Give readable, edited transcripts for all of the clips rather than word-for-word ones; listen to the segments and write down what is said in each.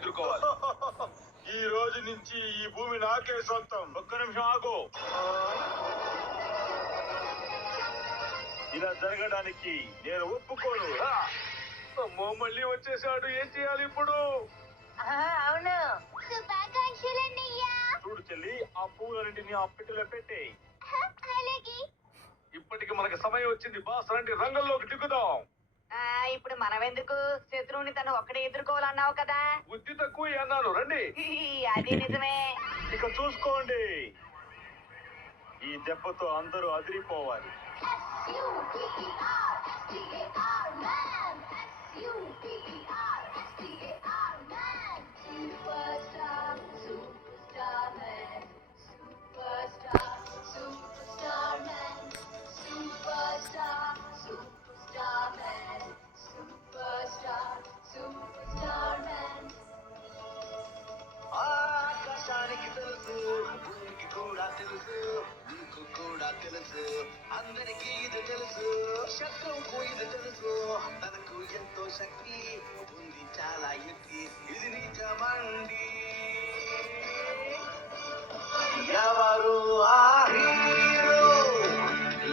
ఎదుర్కోవాలి. ఈ రోజు నుంచి ఈ భూమి నాకే సొంతం. ఒక్క నిమిషం ఆగు. ఇలా జరగడానికి నేను ఒప్పుకోను. అమ్మో, మళ్ళీ వచ్చేసాడు. ఏం చేయాలి ఇప్పుడు? అవును. చూడు చెల్లి, ఆ పూలన్నింటినీ ఆ పెట్టెలో పెట్టే. అలాగే. ఇప్పటికి మనకి సమయం వచ్చింది. బాస్ రండి, రంగంలోకి దిగుదాం. ఇప్పుడు మనం ఎందుకు? శత్రువుని తను ఒక్కడే ఎదుర్కోవాలన్నావు కదా. బుద్ధి తక్కువ అన్నాను. రండి. అది నిజమే. ఇక చూసుకోండి, ఈ దెబ్బతో అందరూ అదిరిపోవాలి. ఆకాశానికి తెలుసు, భూమికి కూడా తెలుసు, నీకు కూడా తెలుసు, అందరికీ ఇది తెలుసు, శత్రువుకు ఇది తెలుసు, తనకు ఎంతో శక్తి ఉంది, చాలా యుక్తి, ఇది నిజమండి. ఎవరు ఆ హీరో?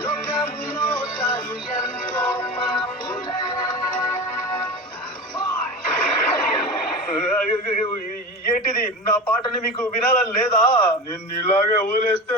లోకములో తను ఎంతో ఏంటిది? నా పాటని మీకు వినాలని లేదా? నిన్ను ఇలాగే వదిలేస్తే